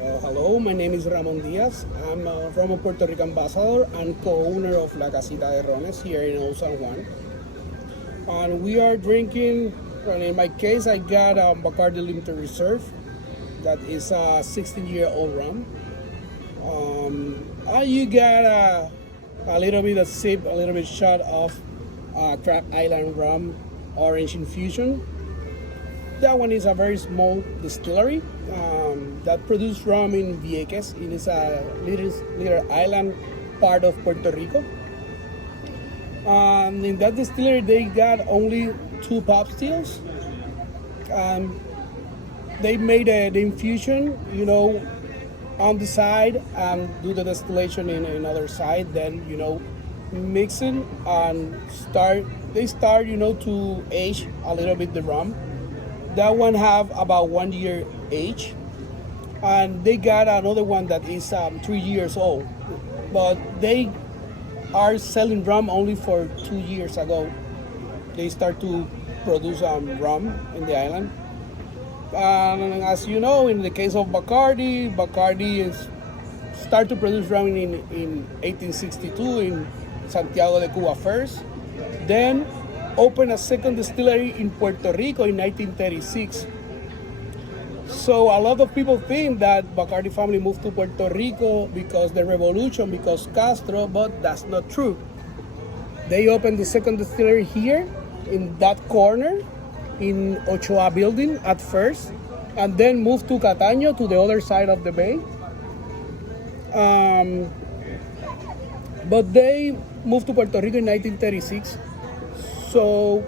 Hello, my name is Ramon Diaz. I'm from a Puerto Rican ambassador and co-owner of La Casita de Rones here in Old San Juan. And we are drinking, and in my case, I got a Bacardi Limited Reserve that is a 16-year-old rum. You got a little bit of sip, a little bit shot of Crab Island rum, orange infusion. That one is a very small distillery that produces rum in Vieques. It is a little island part of Puerto Rico. And in that distillery, they got only 2 pop stills. They made the infusion, on the side and do the distillation in another side. Then, mix it and they start, to age a little bit the rum. That one have about 1 year age, and they got another one that is 3 years old, but they are selling rum only for 2 years ago. They start to produce rum in the island. As you know, in the case of Bacardi is start to produce rum in 1862 in Santiago de Cuba first, then opened a second distillery in Puerto Rico in 1936. So a lot of people think that Bacardi family moved to Puerto Rico because the revolution, because Castro, but that's not true. They opened the second distillery here in that corner in Ochoa building at first, and then moved to Cataño, to the other side of the bay. But they moved to Puerto Rico in 1936. So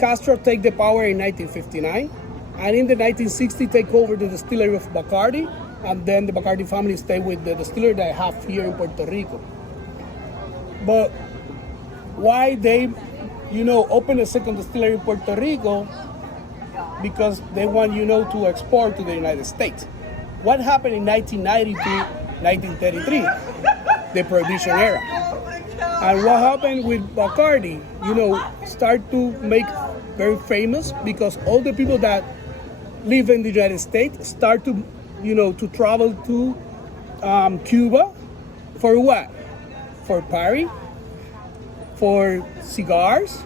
Castro take the power in 1959, and in the 1960s take over the distillery of Bacardi, and then the Bacardi family stay with the distillery that I have here in Puerto Rico. But why they, open a second distillery in Puerto Rico? Because they want, to export to the United States. What happened in 1990 to 1933? The Prohibition era. And what happened with Bacardi, start to make very famous because all the people that live in the United States start to, to travel to Cuba for what? For party, for cigars,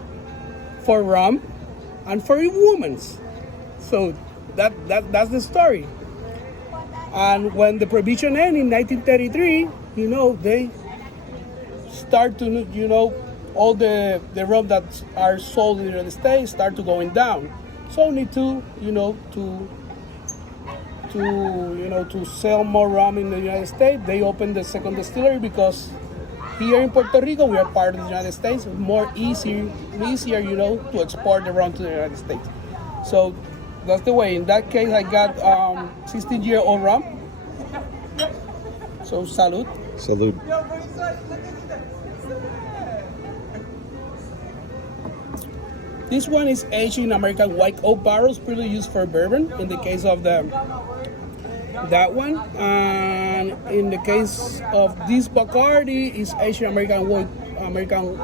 for rum, and for women. So that's the story. And when the Prohibition ended in 1933, they start to, all the rum that are sold in the United States start to going down. So need to, to sell more rum in the United States. They opened the second distillery because here in Puerto Rico, we are part of the United States. It's more easier, to export the rum to the United States. So that's the way. In that case, I got 16-year-old rum. So salud. Salud. This one is aged in American white oak barrels, pretty used for bourbon. In the case of that one, and in the case of this Bacardi, is aged in American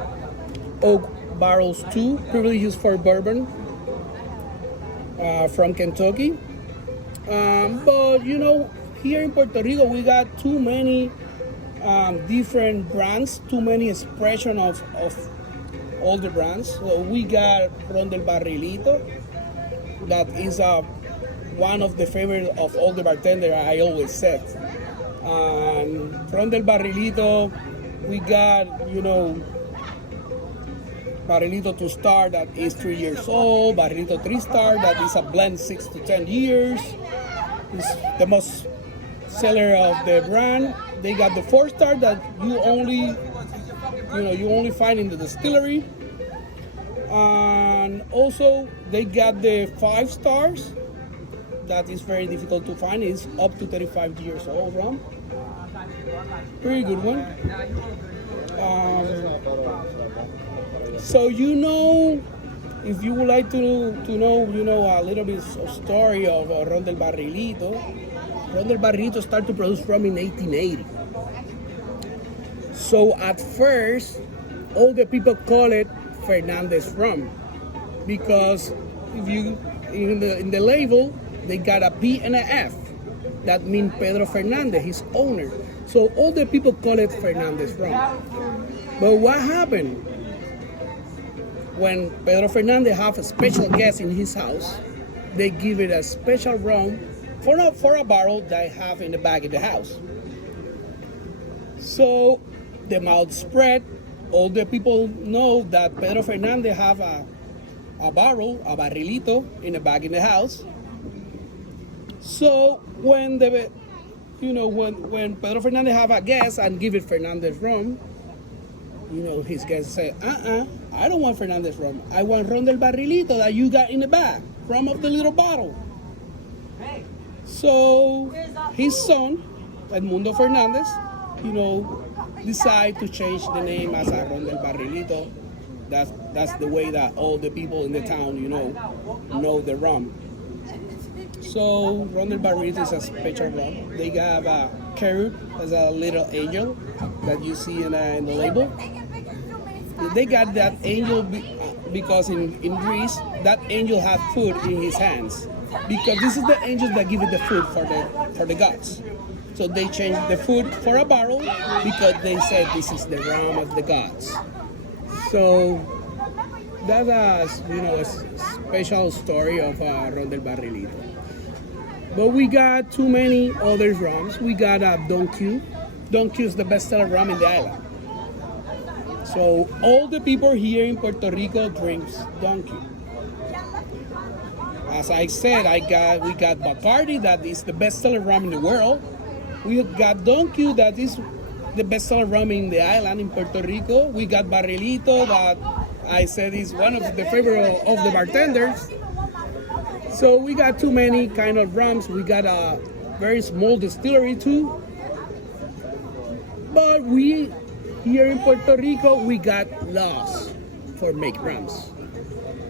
oak barrels too, pretty used for bourbon. From Kentucky, but here in Puerto Rico we got too many different brands, too many expression of all the brands. So we got Ron del Barrilito, that is one of the favorite of all the bartenders, I always said. Ron del Barrilito, we got, Barrilito 2 Star, that is 3 years old. Barrilito 3 Star, that is a blend 6 to 10 years. It's the most seller of the brand. They got the 4 Star that you only find in the distillery. And also they got the 5 stars. That is very difficult to find. It's up to 35 years old rum. Pretty good one. So if you would like to know, a little bit of story of Ron del Barrilito. Ron del Barrilito started to produce rum in 1880. So at first, all the people call it Fernandez rum because if you in the label they got a P and a F. that means Pedro Fernandez, his owner. So all the people call it Fernandez rum. But what happened? When Pedro Fernandez have a special guest in his house, they give it a special rum for a barrel they have in the back of the house. So the mouth spread. All the people know that Pedro Fernandez have a barrel, a barrilito in the back in the house. So when when Pedro Fernandez have a guest and give it Fernandez rum, his guest say, I don't want Fernandez rum. I want rum del barrilito that you got in the back, rum of the little bottle. So his son, Edmundo Fernandez, decide to change the name as a rum del barrilito. That's the way that all the people in the town, know the rum. So rum del barrilito is a special rum. They have a cherub as a little angel that you see in the label. They got that angel because in Greece, that angel had food in his hands. Because this is the angels that give it the food for the gods. So they changed the food for a barrel because they said this is the rum of the gods. So that's a special story of rum del barrilito. But we got too many other rums. We got Don Q. Don Q is the best-seller rum in the island. So all the people here in Puerto Rico drinks Don Q. As I said, we got Bacardi, that is the best-seller rum in the world. We got Don Q, that is the best-seller rum in the island in Puerto Rico. We got Barrilito, that I said is one of the favorite of the bartenders. So we got too many kind of rums. We got a very small distillery too. But we, here in Puerto Rico, we got laws for make rums.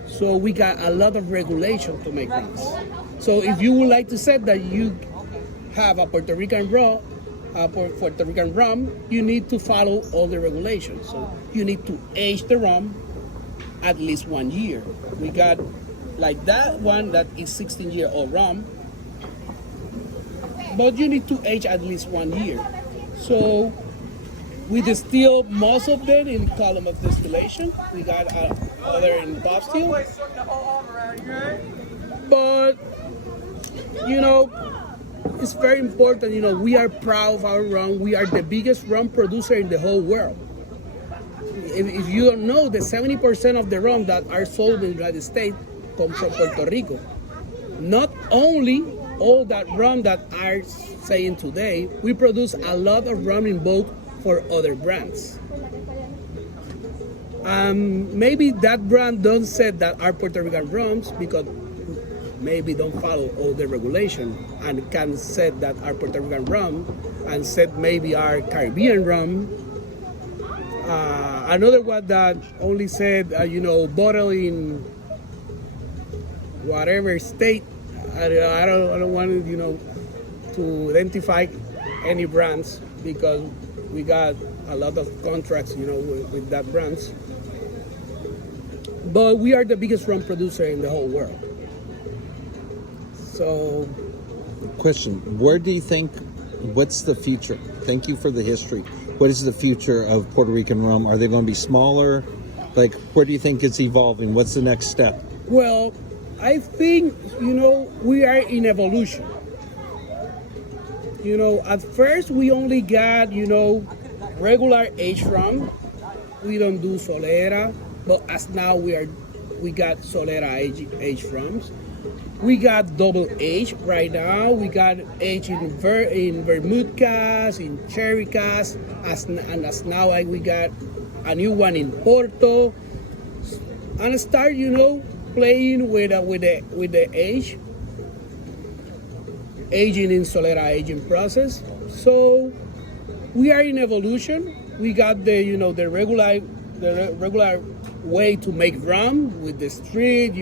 So we got a lot of regulation to make rums. So if you would like to say that you have a Puerto Rican rum, you need to follow all the regulations. So you need to age the rum at least 1 year. We got like that one that is 16-year-old rum, but you need to age at least 1 year. So we distill most of them in column of distillation. We got other in pot still. But it's very important. We are proud of our rum. We are the biggest rum producer in the whole world. If you don't know, the 70% of the rum that are sold in the United States come from Puerto Rico. Not only all that rum that are saying today, we produce a lot of rum in bulk for other brands. Maybe that brand don't say that are Puerto Rican rums because maybe don't follow all the regulation and can say that are Puerto Rican rum and said maybe are Caribbean rum. Another one that only said, bottle in whatever state. I don't want to identify any brands because we got a lot of contracts, with that brands. But we are the biggest rum producer in the whole world. So, question: where do you think? What's the future? Thank you for the history. What is the future of Puerto Rican rum? Are they going to be smaller? Like, where do you think it's evolving? What's the next step? Well, I think, we are in evolution. At first we only got, regular aged rum. We don't do Solera, but as now we got Solera aged rums. We got double aged right now. We got aged in vermouth cask, in cherry cask, as now we got a new one in Puerto, and start playing with the aging in Solera aging process. So we are in evolution. We got the regular way to make rum with the street,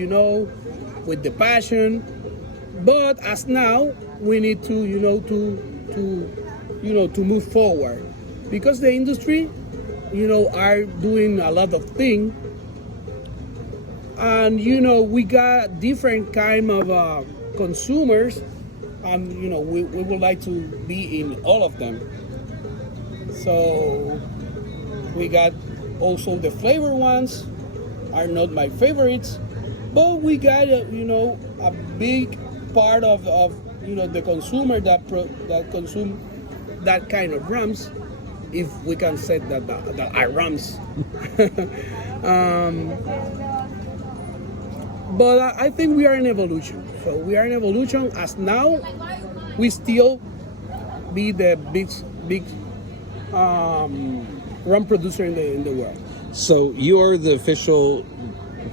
with the passion. But as now we need to to move forward because the industry are doing a lot of things. And we got different kind of consumers. and we would like to be in all of them. So we got also the flavor ones are not my favorites, but we got a big part of the consumer that consume that kind of rums, if we can say that are rums. um, but I think we are in evolution. So we are in evolution as now we still be the big rum producer in the world. So you are the official.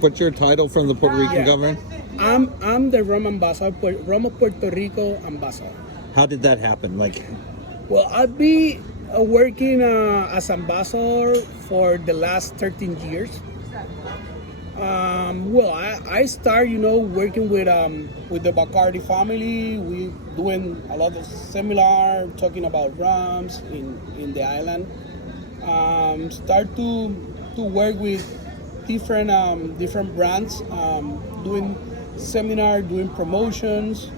What's your title from the Puerto Rican government? I'm the rum ambassador, rum of Puerto Rico ambassador. How did that happen? Well, I've been working as ambassador for the last 13 years. Well, I started, working with the Bacardi family. We doing a lot of seminar talking about rums in the island. Start to work with different brands, doing seminar, doing promotions,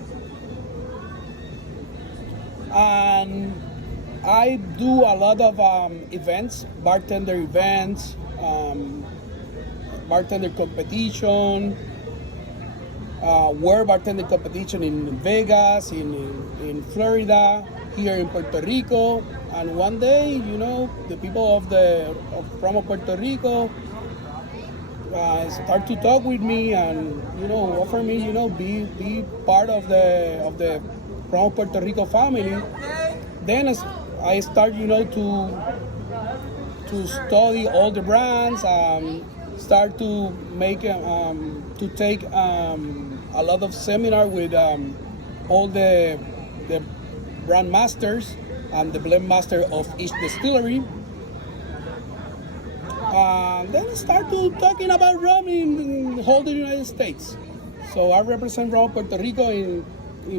and I do a lot of events, bartender events, bartender competition, world bartender competition in Vegas, in Florida, here in Puerto Rico, and one day, the people from Puerto Rico start to talk with me and offer me be part of the from Puerto Rico family. Then as I start to study all the brands, start to make to take a lot of seminar with all the brand masters and the blend master of each distillery. Then start to talking about rum in all the United States. So I represent rum Puerto Rico in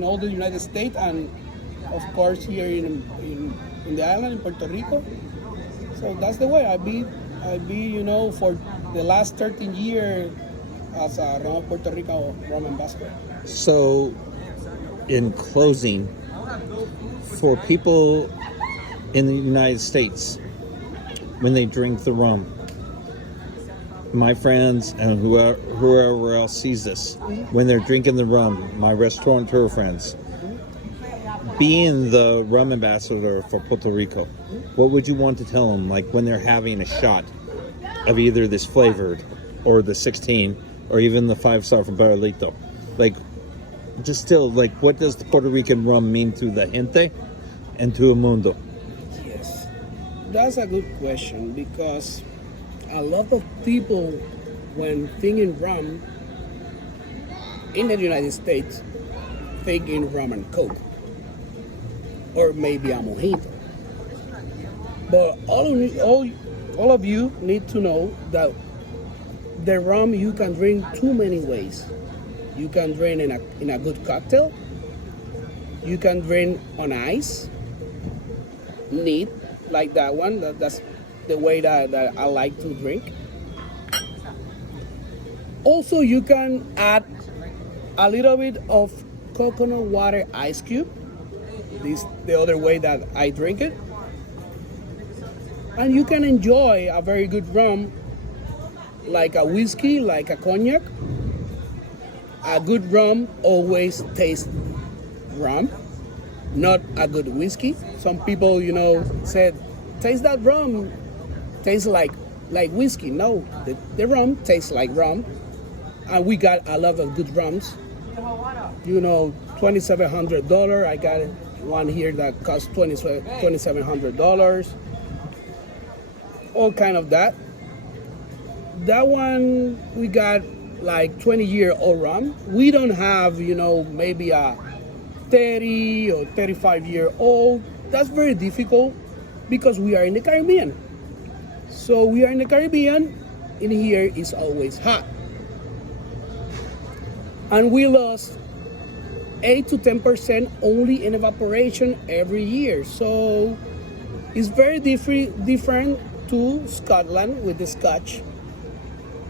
all the United States, and of course here in the island in Puerto Rico. So that's the way I be for the last 13 years as a rum Puerto Rico rum ambassador. So, in closing, for people in the United States, when they drink the rum, my friends and whoever else sees this, when they're drinking the rum, my restaurateur friends, being the rum ambassador for Puerto Rico, what would you want to tell them, when they're having a shot of either this flavored or the 16 or even the 5-star from Barrilito? Just still, what does the Puerto Rican rum mean to the gente and to el mundo? Yes, that's a good question, because a lot of people, when thinking rum in the United States, thinking rum and Coke, or maybe a mojito. But all of you need to know that the rum you can drink too many ways. You can drink in a good cocktail. You can drink on ice, neat, like that one. That's the way that I like to drink. Also, you can add a little bit of coconut water ice cube. This the other way that I drink it. And you can enjoy a very good rum, like a whiskey, like a cognac. A good rum always tastes rum, not a good whiskey. Some people, said, taste that rum, tastes like whiskey. No, the rum tastes like rum. And we got a lot of good rums. $2,700. I got one here that costs $2,700. All kind of that. That one we got 20-year-old rum. We don't have, maybe a 30 or 35-year-old. That's very difficult because we are in the Caribbean. So we are in the Caribbean, in here it's always hot. And we lost 8 to 10% only in evaporation every year. So it's very different to Scotland with the Scotch.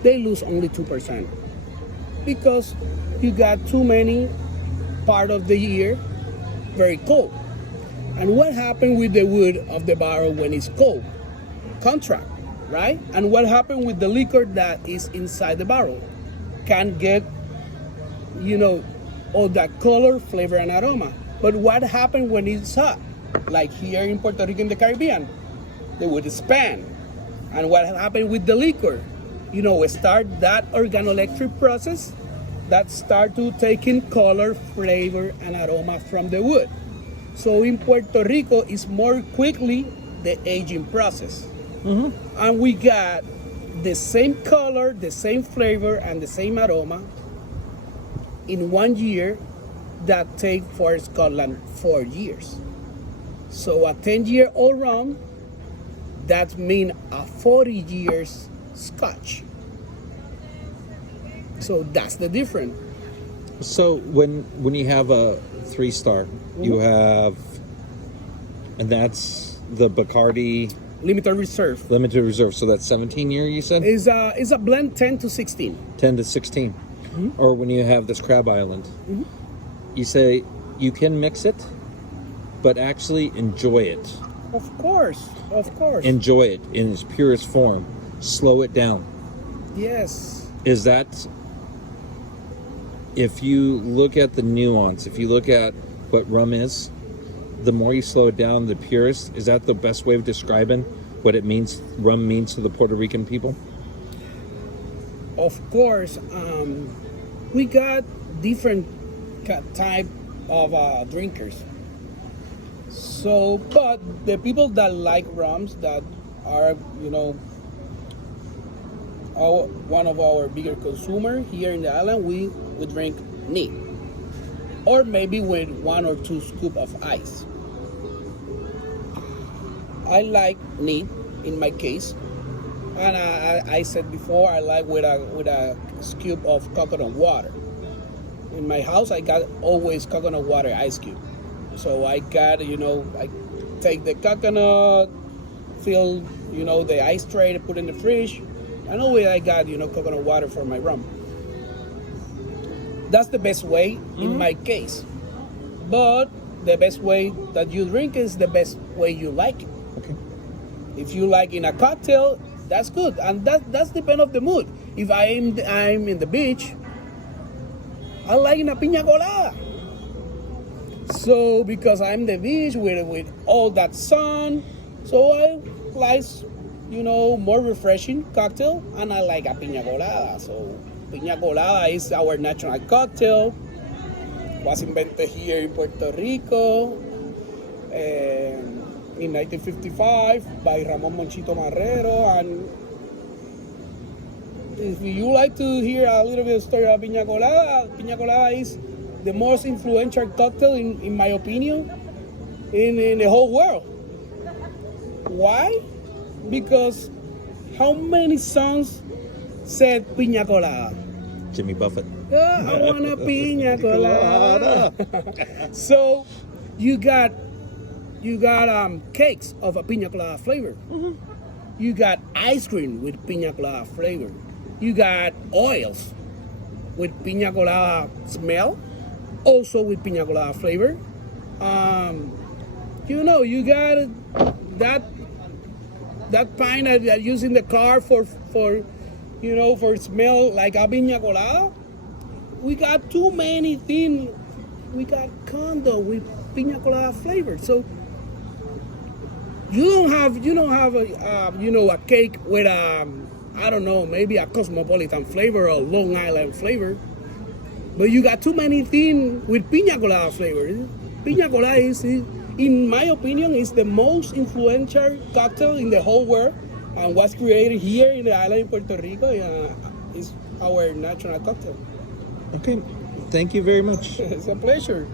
They lose only 2% because you got too many part of the year very cold. And what happened with the wood of the barrel when it's cold? Contract, right? And what happened with the liquor that is inside the barrel? Can get, all that color, flavor, and aroma. But what happened when it's hot? Like here in Puerto Rico in the Caribbean, they would expand. And what happened with the liquor? Start that organoelectric process that start to taking color, flavor, and aroma from the wood. So in Puerto Rico, it's more quickly the aging process. And we got the same color, the same flavor, and the same aroma in 1 year that take for Scotland 4 years. So a 10-year-old rum, that mean a 40 years Scotch. So that's the difference. So when you have a 3-star, you have, and that's the Bacardi Limited reserve. Limited Reserve. So that's 17 year, you said? Is a blend 10 to 16. 10 to 16. Or when you have this Crab Island, you say you can mix it, but actually enjoy it. Of course. Enjoy it in its purest form. Slow it down. Yes. Is that, if you look at the nuance, if you look at what rum is, the more you slow it down, the purest, is that the best way of describing what it means, rum means to the Puerto Rican people? Of course. We got different type of drinkers. So, but the people that like rums that are, one of our bigger consumer here in the island, we drink neat. Or maybe with 1 or 2 scoop of ice. I like neat in my case, and I said before I like with a scoop of coconut water. In my house, I got always coconut water ice cube. So I got, I take the coconut, fill, the ice tray, put in the fridge, and always I got, coconut water for my rum. That's the best way in my case. But the best way that you drink is the best way you like it. Okay. If you like in a cocktail, that's good. And that's depend of the mood. If I'm in the beach, I like in a piña colada. So because I'm the beach with all that sun, so I like, more refreshing cocktail, and I like a piña colada. So piña colada is our national cocktail. Was invented here in Puerto Rico in 1955 by Ramon Monchito Marrero. And if you like to hear a little bit of story about piña colada is the most influential cocktail, in my opinion, in the whole world. Why? Because how many songs said piña colada? Jimmy Buffett. I want a piña colada. So you got cakes of a piña colada flavor. You got ice cream with piña colada flavor. You got oils with piña colada smell, also with piña colada flavor. You got that pine that you use in the car for smell like a piña colada. We got too many things. We got condo with piña colada flavor. So you don't have a cake with I don't know, maybe a cosmopolitan flavor or Long Island flavor. But you got too many things with piña colada flavor. Piña colada is, in my opinion, is the most influential cocktail in the whole world, and was created here in the island of Puerto Rico. It's our national cocktail. Okay, thank you very much. It's a pleasure.